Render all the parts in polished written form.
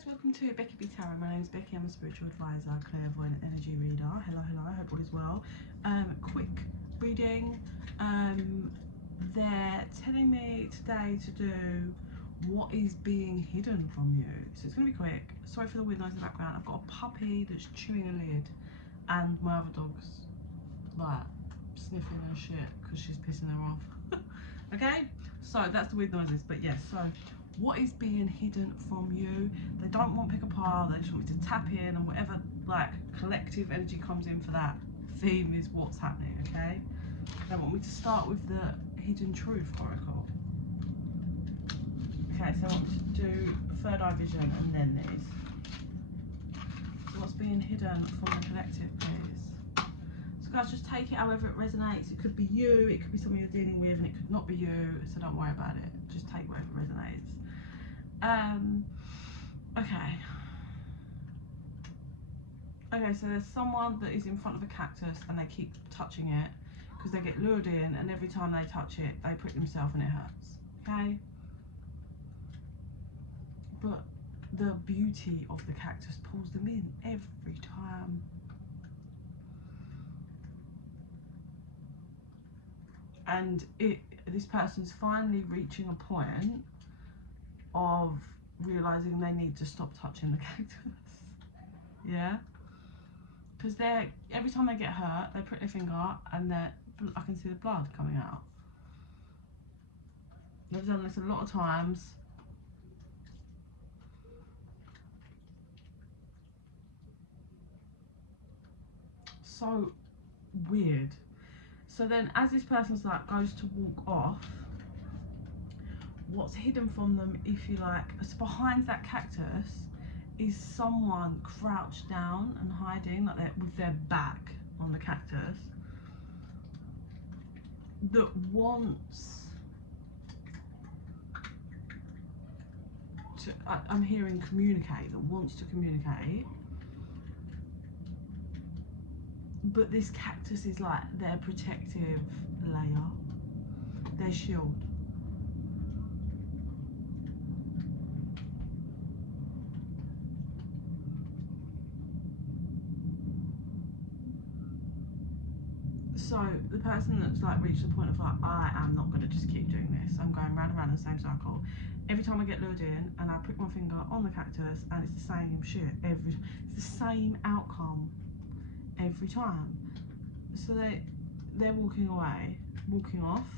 guys, welcome to bekibtarot. My name is Becky. I'm a spiritual advisor, clairvoyant energy reader. Hello, I hope all is well. Quick reading. They're telling me today to do what is being hidden from you. So it's going to be quick. Sorry for the weird noise in the background. I've got a puppy that's chewing a lid and my other dog's like sniffing her shit because she's pissing her off. Okay, so that's the weird noises. But yes, so what is being hidden from you? They don't want pick apart, they just want me to tap in, and whatever like collective energy comes in for that theme is what's happening. Okay, they want me to start with the hidden truth oracle. Okay, so I want to do third eye vision and then these. So what's being hidden from the collective, please? So guys, just take it however it resonates. It could be you, it could be someone you're dealing with, and it could not be you, so don't worry about it. Just take whatever resonates. Okay, so there's someone that is in front of a cactus and they keep touching it because they get lured in, and every time they touch it, they prick themselves and it hurts. Okay? But the beauty of the cactus pulls them in every time. And this person's finally reaching a point of realizing they need to stop touching the cactus. Yeah, because every time they get hurt, they prick their finger and I can see the blood coming out. They've done this a lot of times. So weird. So then as this person's like goes to walk off, what's hidden from them, if you like, is behind that cactus is someone crouched down and hiding, like they're with their back on the cactus, that wants to, I'm hearing communicate, that wants to communicate, but this cactus is like their protective layer, their shield. So the person that's like reached the point of like, I am not going to just keep doing this, I'm going round and round in the same circle. Every time I get lured in and I prick my finger on the cactus and it's the same shit, it's the same outcome every time. So they're walking away, walking off,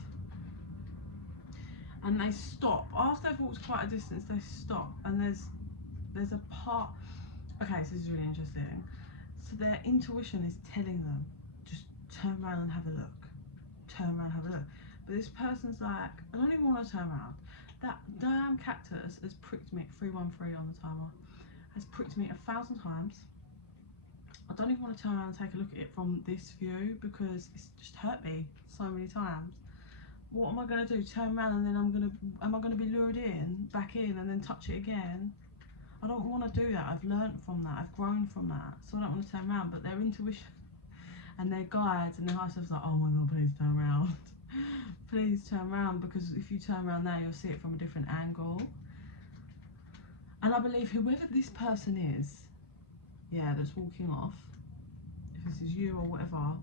and they stop. After they've walked quite a distance, they stop, and there's a part. Okay, so this is really interesting. So their intuition is telling them, just turn around and have a look. Turn around and have a look. But this person's like, I don't even want to turn around. That damn cactus has pricked me, 313 on the timer, has pricked me 1,000 times. I don't even want to turn around and take a look at it from this view because it's just hurt me so many times. What am I going to do? Turn around and then am I going to be lured back in and then touch it again? I don't want to do that. I've learned from that. I've grown from that. So I don't want to turn around. But their intuition and their guides and their higher self's like, oh my God, please turn around. Please turn around, because if you turn around there, you'll see it from a different angle. And I believe whoever this person is, yeah, that's walking off, if this is you or whatever,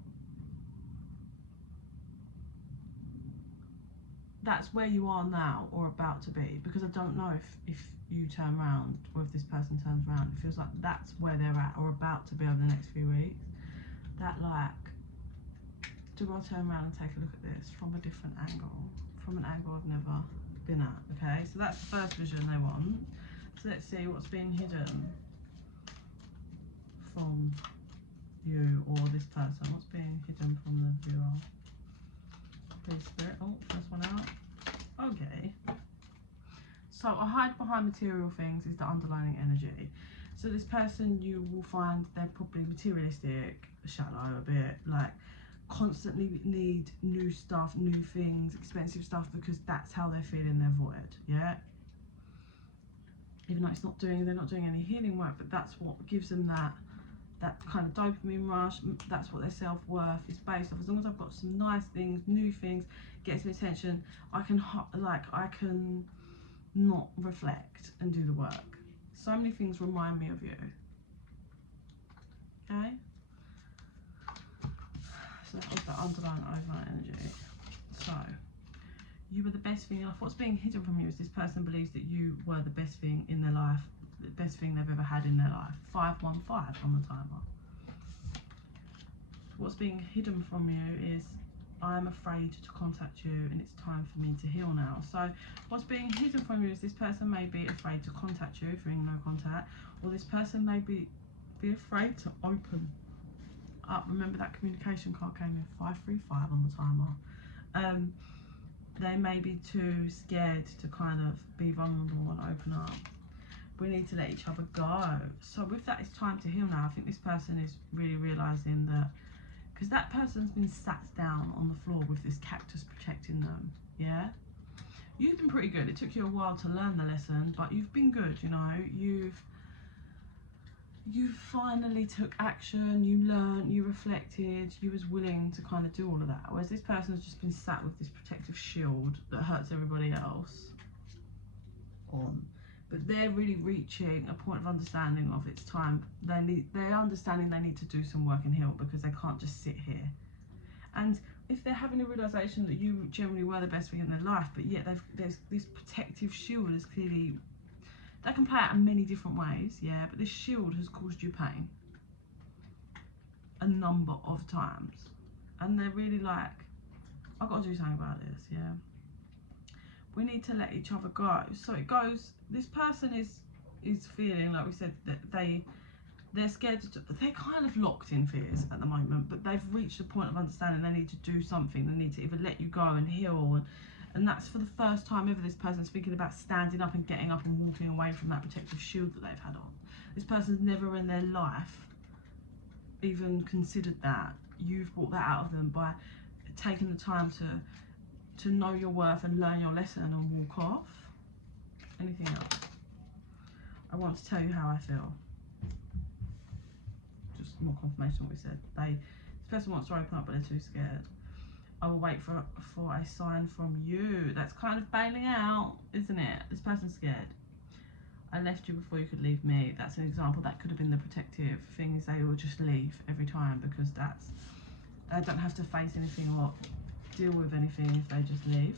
that's where you are now or about to be, because I don't know if you turn around or if this person turns around. It feels like that's where they're at or about to be over the next few weeks. That like, do I turn around and take a look at this from a different angle, from an angle I've never been at? Okay, so that's the first vision they want. So let's see what's being hidden from you or this person. What's being hidden from the viewer? Please, Spirit. Oh, first one out. Okay. So I hide behind material things is the underlying energy. So this person, you will find they're probably materialistic, shallow a bit, like constantly need new stuff, new things, expensive stuff, because that's how they're feeling their void. Yeah. Even though they're not doing any healing work, but that's what gives them that kind of dopamine rush. That's what their self-worth is based off. As long as I've got some nice things, new things, get some attention, I can not reflect and do the work. So many things remind me of you. Okay? So that was the underlying overnight energy. So, you were the best thing in life. What's being hidden from you is this person believes that you were the best thing in their life, the best thing they've ever had in their life. 515 on the timer. What's being hidden from you is, I am afraid to contact you and it's time for me to heal now. So what's being hidden from you is this person may be afraid to contact you if you're in no contact, or this person may be afraid to open up. Remember that communication card came in 535 on the timer. They may be too scared to kind of be vulnerable and open up. We need to let each other go. So with that, it's time to heal now. I think this person is really realising that, because that person's been sat down on the floor with this cactus protecting them, yeah? You've been pretty good. It took you a while to learn the lesson, but you've been good, you know? You finally took action, you learned, you reflected, you was willing to kind of do all of that. Whereas this person has just been sat with this protective shield that hurts everybody else on. But they're really reaching a point of understanding of it's time. They're understanding they need to do some work and heal, because they can't just sit here. And if they're having a realisation that you generally were the best thing in their life, but yet there's this protective shield is clearly, that can play out in many different ways, yeah, but this shield has caused you pain a number of times. And they're really like, I've got to do something about this, yeah. We need to let each other go. So it goes, this person is feeling, like we said, that they're scared they're kind of locked in fears at the moment, but they've reached a point of understanding they need to do something. They need to either let you go and heal, and that's for the first time ever this person's thinking about standing up and getting up and walking away from that protective shield that they've had on. This person's never in their life even considered that. You've brought that out of them by taking the time to know your worth and learn your lesson and walk off. Anything else? I want to tell you how I feel. Just more confirmation of what we said. This person wants to open up, but they're too scared. I will wait for a sign from you. That's kind of bailing out, isn't it? This person's scared. I left you before you could leave me. That's an example. That could have been the protective thing, is they will just leave every time, because they don't have to face anything or deal with anything if they just leave.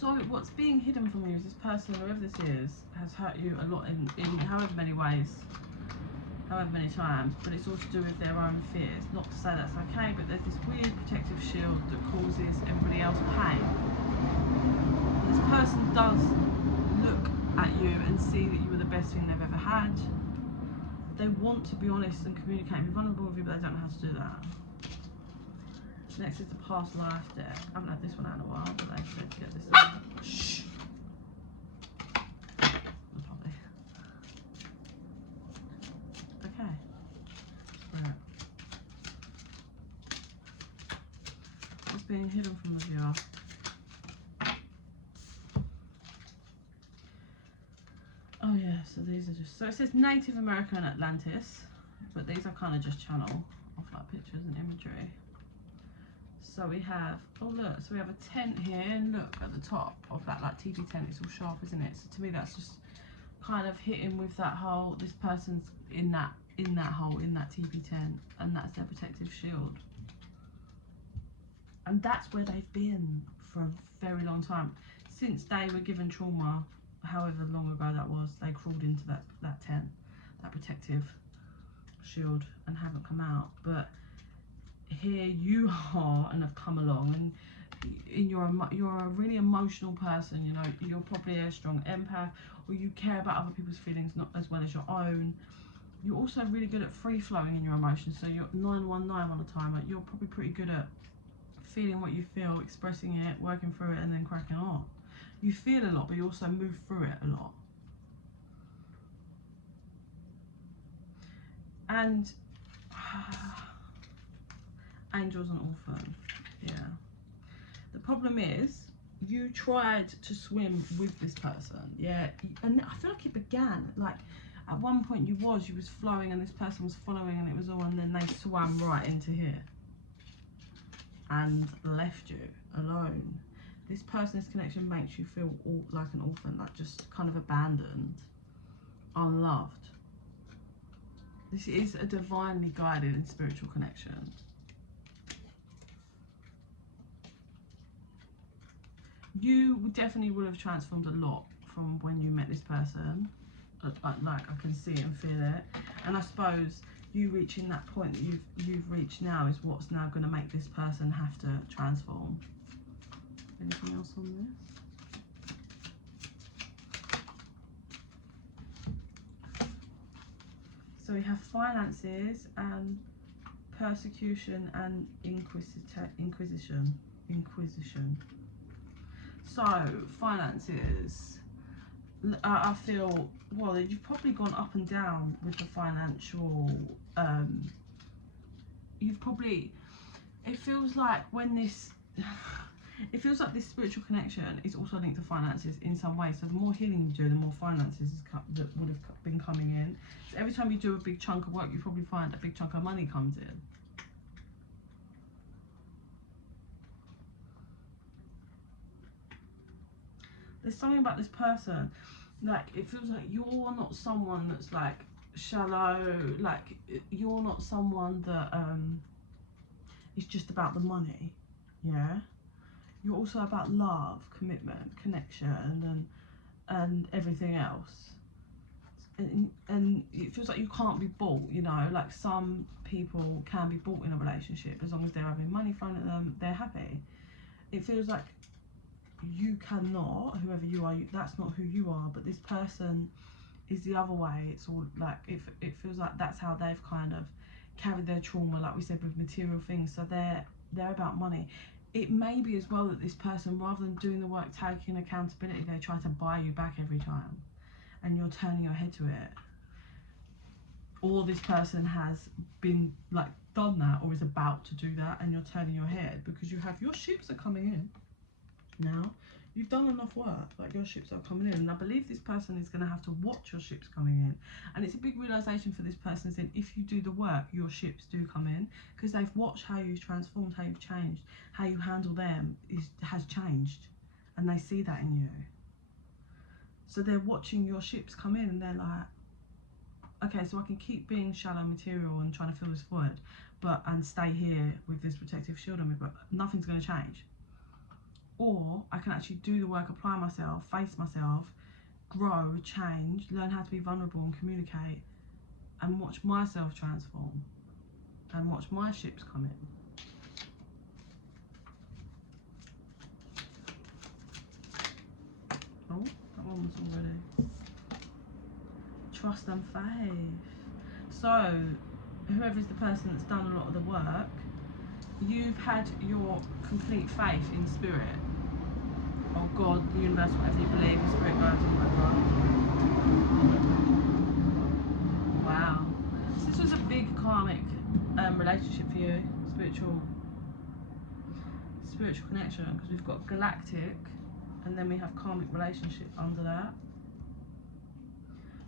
So what's being hidden from you is this person, whoever this is, has hurt you a lot in however many ways, however many times, but it's all to do with their own fears. Not to say that's okay, but there's this weird protective shield that causes everybody else pain. This person does look at you and see that you were the best thing they've ever had. They want to be honest and communicate and be vulnerable with you, but they don't know how to do that. Next is the past life deck. I haven't had this one out in a while, but they said to get this one. Shh. Probably. Okay. Right. What's being hidden from the viewer? Oh yeah, so these are just, so it says Native American Atlantis, but these are kind of just channel of like pictures and imagery. So we have, oh look, so we have a tent here, and look at the top of that like TV tent, it's all sharp, isn't it? So to me that's just kind of hitting with that whole, this person's in that hole, in that TV tent, and that's their protective shield. And that's where they've been for a very long time. Since they were given trauma, however long ago that was, they crawled into that tent, that protective shield, and haven't come out. But here you are and have come along, and you're a really emotional person, you know. You're probably a strong empath, or you care about other people's feelings not as well as your own. You're also really good at free flowing in your emotions, so you're 919 on a timer. You're probably pretty good at feeling what you feel, expressing it, working through it, and then cracking on. You feel a lot, but you also move through it a lot. And angels and orphan, yeah. The problem is, you tried to swim with this person, yeah, and I feel like it began, like, at one point you was flowing and this person was following and it was all, and then they swam right into here and left you alone. This person's connection makes you feel like an orphan, like just kind of abandoned. unloved. This is a divinely guided and spiritual connection. You definitely would have transformed a lot from when you met this person. Like, I can see it and feel it. And I suppose you reaching that point that you've reached now is what's now going to make this person have to transform. Anything else on this? So we have finances and persecution and inquisition. So finances, I feel, well, you've probably gone up and down with the financial, you've probably, it feels like this spiritual connection is also linked to finances in some way. So the more healing you do, the more finances that would have been coming in. So every time you do a big chunk of work, you probably find a big chunk of money comes in. There's something about this person, like, it feels like you're not someone that's like shallow, like you're not someone that is just about the money, yeah? You're also about love, commitment, connection, and everything else. And it feels like you can't be bought, you know, like some people can be bought in a relationship. As long as they're having money thrown at them, they're happy. It feels like you cannot, whoever you are, that's not who you are, but this person is the other way. It's all like, it feels like that's how they've kind of carried their trauma, like we said, with material things. So they're about money. It may be as well that this person, rather than doing the work, taking accountability, they try to buy you back every time, and you're turning your head to it. Or this person has been like done that, or is about to do that, and you're turning your head because you have, your ships are coming in now. You've done enough work, like your ships are coming in, and I believe this person is going to have to watch your ships coming in. And it's a big realization for this person, is if you do the work, your ships do come in, because they've watched how you've transformed, how you've changed, how you handle them has changed, and they see that in you. So they're watching your ships come in, and they're like, okay, so I can keep being shallow material and trying to fill this void, and stay here with this protective shield on me, but nothing's going to change. Or I can actually do the work, apply myself, face myself, grow, change, learn how to be vulnerable and communicate, and watch myself transform, and watch my ships come in. Oh, that one was already. Trust and faith. So, whoever is the person that's done a lot of the work, you've had your complete faith in spirit, or God, the universe, whatever you believe, the spirit guides and whatever. Wow. So this was a big karmic relationship for you, spiritual connection, because we've got galactic, and then we have karmic relationship under that.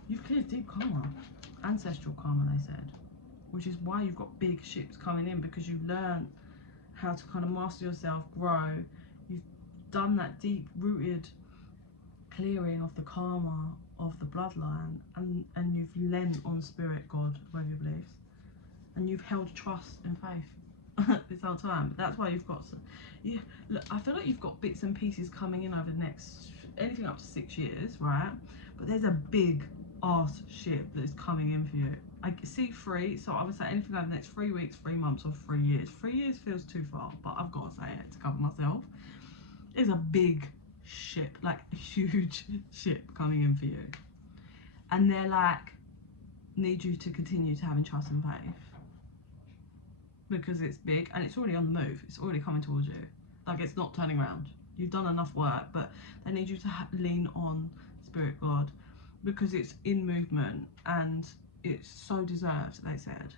You've cleared deep karma, ancestral karma, they said, which is why you've got big ships coming in, because you've learned how to kind of master yourself, grow. You've done that deep rooted clearing of the karma of the bloodline, and you've lent on spirit, God, whatever you believe, and you've held trust and faith this whole time. That's why you've got look, I feel like you've got bits and pieces coming in over the next, anything up to 6 years, right? But there's a big ass ship that is coming in for you. I see 3, so I would say anything over the next 3 weeks, 3 months, or 3 years. 3 years feels too far, but I've got to say it to cover myself. There's a big ship, like a huge ship coming in for you. And they're like, need you to continue to having trust and faith, because it's big and it's already on the move. It's already coming towards you. Like, it's not turning around. You've done enough work, but they need you to lean on Spirit God, because it's in movement and it's so deserved, they said.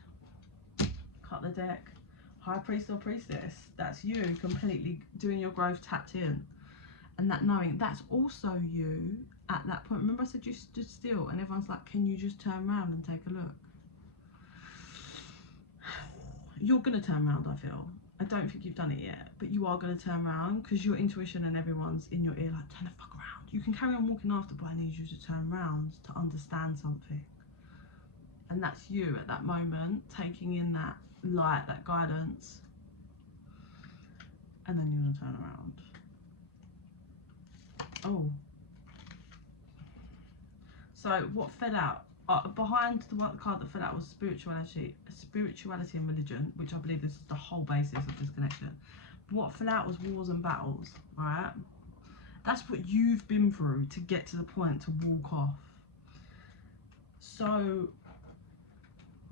Cut the deck. High priest or priestess. That's you completely doing your growth, tapped in. And that knowing, that's also you at that point. Remember I said you stood still and everyone's like, can you just turn around and take a look? You're going to turn around, I feel. I don't think you've done it yet, but you are going to turn around, because your intuition and everyone's in your ear like, turn the fuck around. you can carry on walking after, but I need you to turn around to understand something. And that's you at that moment, taking in that light, that guidance. And then you're going to turn around. Oh. So what fell out? Behind the card that fell out was spirituality and religion, which I believe this is the whole basis of this connection. But what fell out was wars and battles, right? That's what you've been through to get to the point to walk off. So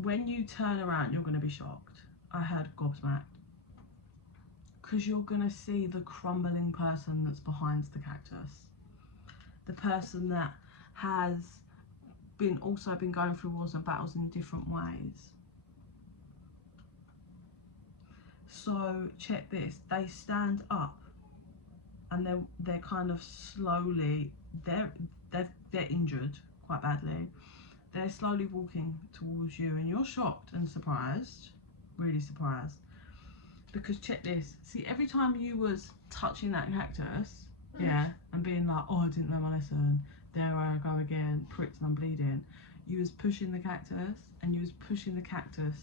when you turn around, you're going to be shocked. I heard gobsmacked. Because you're going to see the crumbling person that's behind the cactus. The person that has also been going through wars and battles in different ways. So check this, they stand up and they're kind of slowly, they're injured quite badly. They're slowly walking towards you and you're shocked and surprised, really surprised. Because check this, see, every time you was touching that cactus, yeah, and being like, oh, I didn't learn my lesson, there I go again, pricked and I'm bleeding, you was pushing the cactus and you was pushing the cactus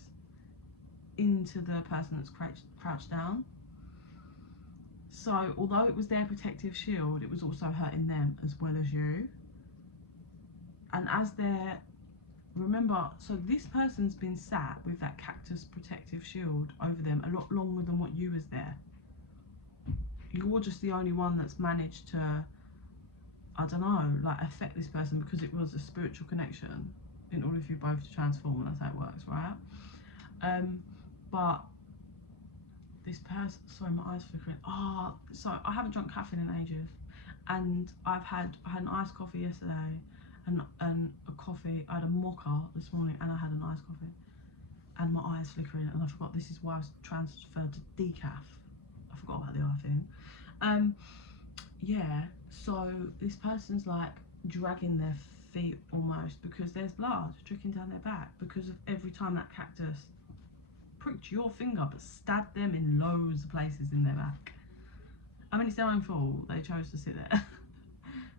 into the person that's crouched down. So although it was their protective shield, it was also hurting them as well as you. And as they're, remember, so this person's been sat with that cactus protective shield over them a lot longer than what you was there. You're just the only one that's managed to, I don't know, like affect this person because it was a spiritual connection in order for you both to transform, and that's how it works, right? But this person, sorry, my eyes flickering. So I haven't drunk caffeine in ages, and I had an iced coffee yesterday, and a coffee. I had a mocha this morning, and I had an iced coffee, and my eyes flickering, and I forgot this is why I was transferred to decaf. I forgot about the eye thing. Yeah, so this person's like dragging their feet almost because there's blood trickling down their back because of every time that cactus pricked your finger but stabbed them in loads of places in their back. I mean, it's their own fault, they chose to sit there.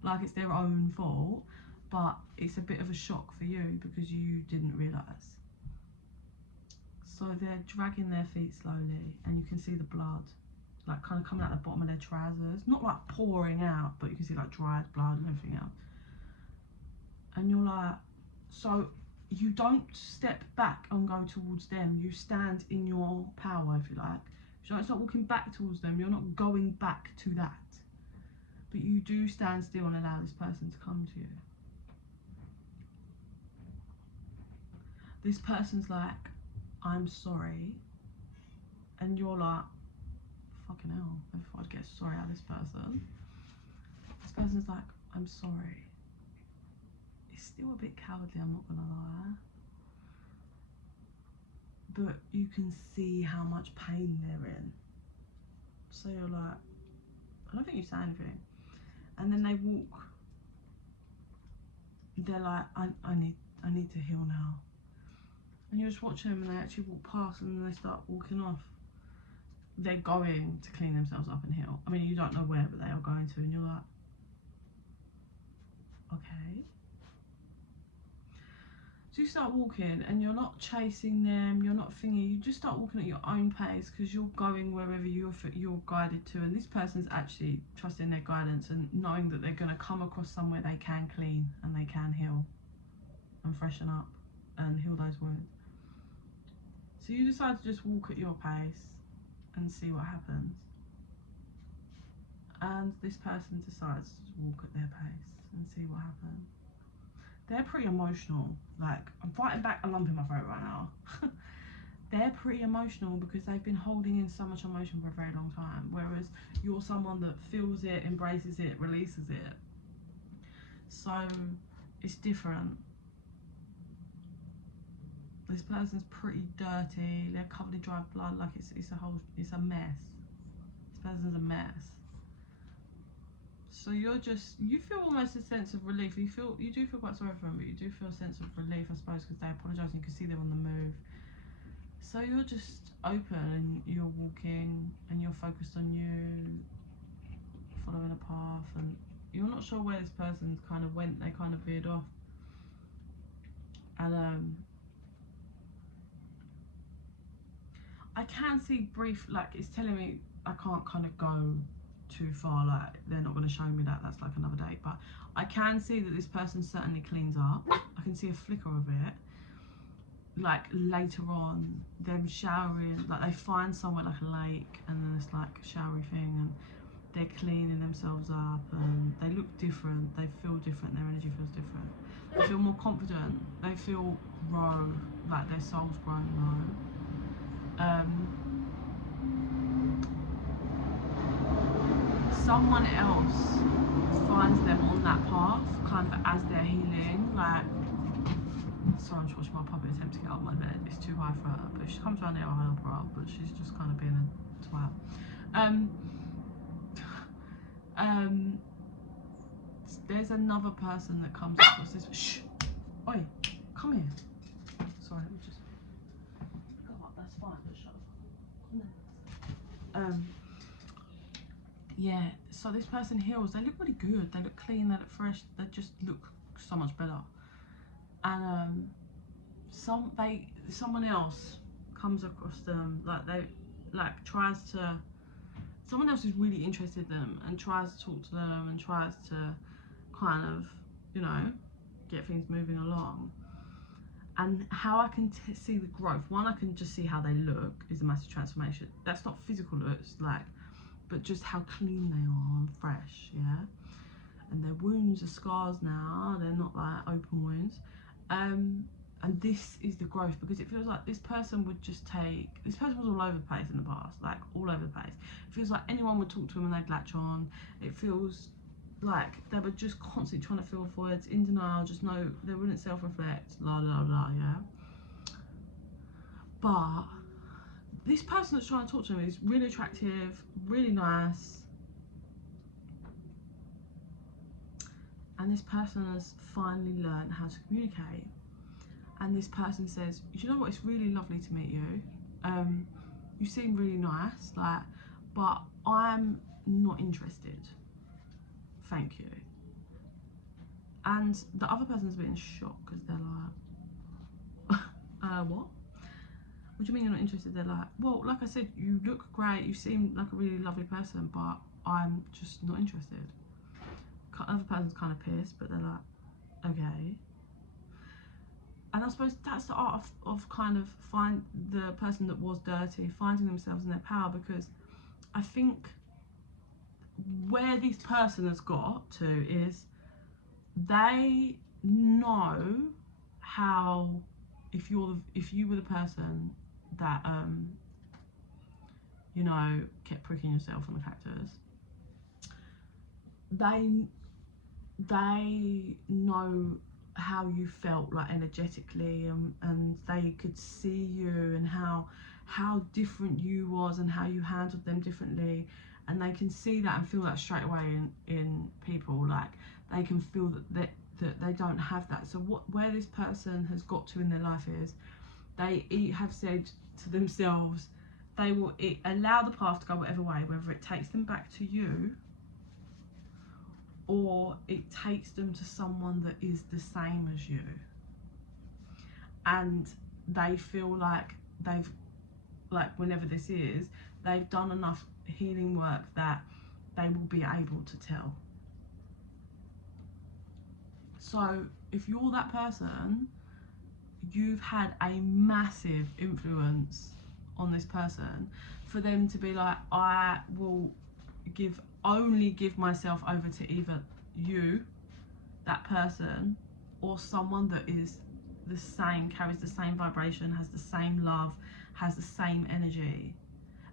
Like, it's their own fault, but it's a bit of a shock for you because you didn't realise. So they're dragging their feet slowly and you can see the blood like kind of coming out the bottom of their trousers, not like pouring out, but you can see like dried blood and everything else. And you're like, so you don't step back and go towards them, you stand in your power, if you like. You don't start walking back towards them, you're not going back to that, but you do stand still and allow this person to come to you. This person's like, I'm sorry, and you're like, fucking hell, if I'd get sorry out of this person. This person's like, I'm sorry. It's still a bit cowardly, I'm not gonna lie. But you can see how much pain they're in. So you're like, I don't think you say anything. And then they walk. They're like, I need to heal now. And you're just watching them and they actually walk past and then they start walking off. They're going to clean themselves up and heal. I mean, you don't know where, but they are going to, and you're like, okay. So you start walking and you're not chasing them, you're not thinking, you just start walking at your own pace because you're going wherever you're guided to, and this person's actually trusting their guidance and knowing that they're going to come across somewhere they can clean and they can heal and freshen up and heal those wounds. So you decide to just walk at your pace and see what happens. And this person decides to walk at their pace and see what happens. They're pretty emotional. Like, I'm fighting back a lump in my throat right now. They're pretty emotional because they've been holding in so much emotion for a very long time. Whereas you're someone that feels it, embraces it, releases it. So it's different. This person's pretty dirty. They're covered in dry blood. Like it's a mess. This person's a mess. So you feel almost a sense of relief. You do feel quite sorry for them, but you do feel a sense of relief, I suppose, because they apologise and you can see they're on the move. So you're just open and you're walking and you're focused on you, following a path, and you're not sure where this person kind of went. They kind of veered off, and I can see brief, like it's telling me I can't kind of go too far, like they're not going to show me that, that's like another date, but I can see that this person certainly cleans up. I can see a flicker of it, like later on them showering, like they find somewhere like a lake and then it's like a showery thing and they're cleaning themselves up and they look different, they feel different, their energy feels different, they feel more confident, they feel low, like their soul's grown low. Someone else finds them on that path kind of as they're healing, like, sorry, I'm just watching my puppy attempt to get up my bed, it's too high for her, but if she comes around here I'll help her up, but she's just kind of being a twat. There's another person that comes across this, shh, oi, come here, sorry, let me just go up, that's fine, just shut up. Yeah, so this person heals, they look really good, they look clean, they look fresh, they just look so much better. And someone else comes across them, like they tries to, someone else is really interested in them and tries to talk to them and tries to kind of, you know, get things moving along. And how I can see the growth, one, I can just see how they look is a massive transformation. That's not physical looks, like, but just how clean they are and fresh, yeah? And their wounds are scars now, they're not like open wounds. And this is the growth, because it feels like this person would just take, this person was all over the place in the past, like all over the place. It feels like anyone would talk to them and they'd latch on. It feels like they were just constantly trying to fill voids, in denial, just no, they wouldn't self-reflect, la la la, yeah? But this person that's trying to talk to him is really attractive, really nice, and this person has finally learned how to communicate. And this person says, you know what, it's really lovely to meet you. You seem really nice, like, but I'm not interested. Thank you. And the other person's a bit in shock because they're like, what? What do you mean you're not interested? They're like, well, like I said, you look great, you seem like a really lovely person, but I'm just not interested. The other person's kind of pissed, but they're like, okay. And I suppose that's the art of kind of find the person that was dirty, finding themselves in their power, because I think where this person has got to is they know how, if you were the person that you know, kept pricking yourself on the cactus, they know how you felt, like energetically, and they could see you and how different you was and how you handled them differently, and they can see that and feel that straight away in people. Like they can feel that they don't have that. So where this person has got to in their life is they have said to themselves they will allow the path to go whatever way, whether it takes them back to you or it takes them to someone that is the same as you. And they feel like they've, like whenever this is, they've done enough healing work that they will be able to tell. So if you're that person, you've had a massive influence on this person for them to be like, I will only give myself over to either you, that person, or someone that is the same, carries the same vibration, has the same love, has the same energy.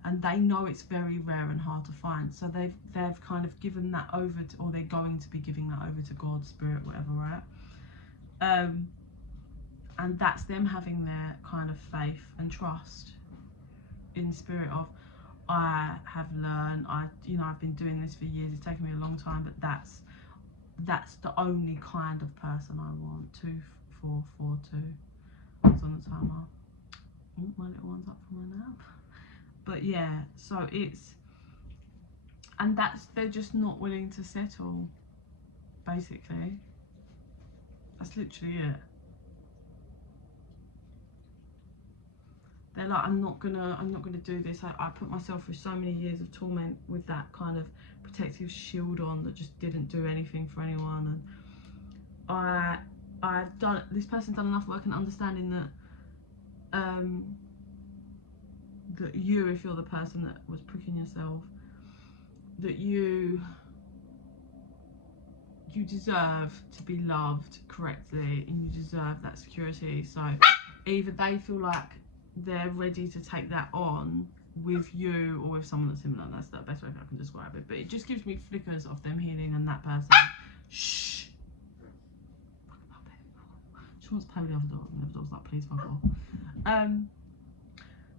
And they know it's very rare and hard to find, so they've kind of given that over to, or they're going to be giving that over to God, spirit, whatever, right? And that's them having their kind of faith and trust in spirit of, I have learned, I've been doing this for years, it's taken me a long time, but that's the only kind of person I want. 2442. It's on the timer. Oh, my little one's up for my nap. But yeah, so it's, and they're just not willing to settle. basically. That's literally it. They're like, I'm not gonna do this. I put myself through so many years of torment with that kind of protective shield on that just didn't do anything for anyone. And this person's done enough work in understanding that that you, if you're the person that was pricking yourself, that you deserve to be loved correctly, and you deserve that security. So either they feel like they're ready to take that on with you or with someone that's similar. That's the best way I can describe it. But it just gives me flickers of them healing and that person. Shh. She wants to play with the other dog, and the other dog's like, please fuck off.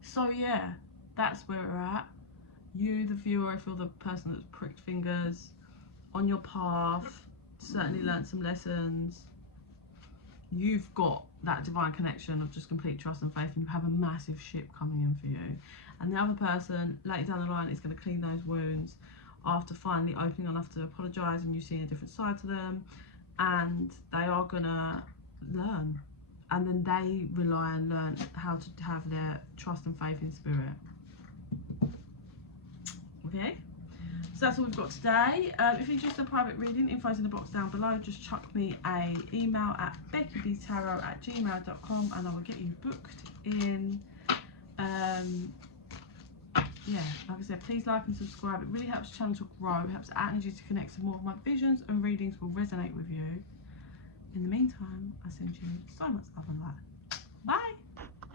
So yeah, that's where we're at. You, the viewer, if you're the person that's pricked fingers on your path, certainly learnt some lessons. You've got that divine connection of just complete trust and faith, and you have a massive ship coming in for you. And the other person later down the line is going to clean those wounds after finally opening enough to apologise and you seeing a different side to them, and they are going to learn, and then they rely and learn how to have their trust and faith in spirit. Okay, so that's all we've got today. If you're interested in a private reading, info's in the box down below. Just chuck me a email at bekibtarot@gmail.com and I will get you booked in. Yeah, like I said, please like and subscribe. It really helps the channel to grow. It helps our energy to connect, so more of my visions and readings will resonate with you. In the meantime, I send you so much love and light. Bye.